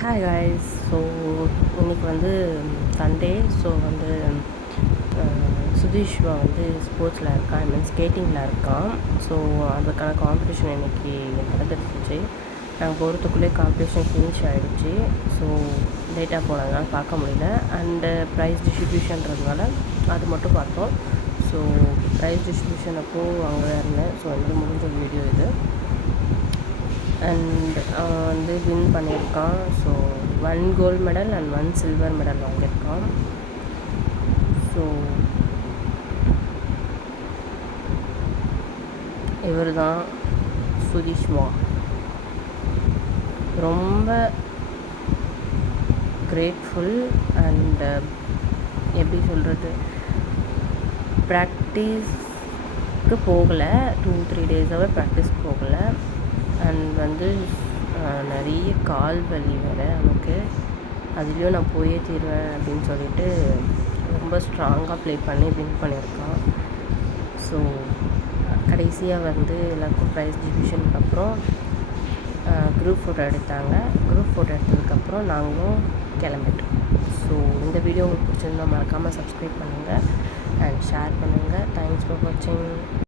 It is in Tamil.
Hi guys. ஸோ இன்றைக்கி வந்து சண்டே. ஸோ வந்து சுதீஷ்வா வந்து ஸ்போர்ட்ஸில் இருக்கான், ஐ மீன் ஸ்கேட்டிங்கில் இருக்கான். ஸோ அதுக்கான காம்படிஷன் இன்றைக்கி நடந்துருச்சு. நாங்கள் போகிறதுக்குள்ளே காம்படிஷன் ஃபினிஷ் ஆகிடுச்சு. ஸோ லேட்டாக போனதுனால பார்க்க முடியல. அண்டு ப்ரைஸ் டிஸ்ட்ரிபியூஷன்றதுனால அது மட்டும் பார்த்தோம். ஸோ ப்ரைஸ் டிஸ்ட்ரிபியூஷன் அப்போது அங்கே இருந்தேன். ஸோ வந்து முடிஞ்ச வீடியோ இது. அண்ட் அவன் வந்து வின் பண்ணியிருக்கான். So 1 gold medal and 1 silver medal வாங்கியிருக்கான். ஸோ இவர் தான் சுதீஷ்வா. ரொம்ப கிரேட்ஃபுல். அண்ட் எப்படி சொல்கிறது, ப்ராக்டிஸ்க்கு போகலை, 2-3 டேஸாகவே ப்ராக்டிஸ் போகலை. அண்ட் வந்து நிறைய கால் வலி வேறு நமக்கு. அதுலேயும் நான் போயே தீருவேன் அப்படின்னு சொல்லிட்டு ரொம்ப ஸ்ட்ராங்காக ப்ளே பண்ணி வின் பண்ணியிருக்கான். ஸோ கடைசியாக வந்து எல்லாருக்கும் ப்ரைஸ் டிஸ்ட்ரிபியூஷனுக்கு அப்புறம் குரூப் ஃபோட்டோ எடுத்தாங்க. குரூப் ஃபோட்டோ எடுத்ததுக்கப்புறம் நாங்களும் கிளம்பிட்டோம். ஸோ இந்த வீடியோ உங்களுக்கு பிடிச்சிருந்தா மறக்காமல் சப்ஸ்கிரைப் பண்ணுங்கள் அண்ட் ஷேர் பண்ணுங்கள். தேங்க்ஸ் ஃபார் வாட்சிங்.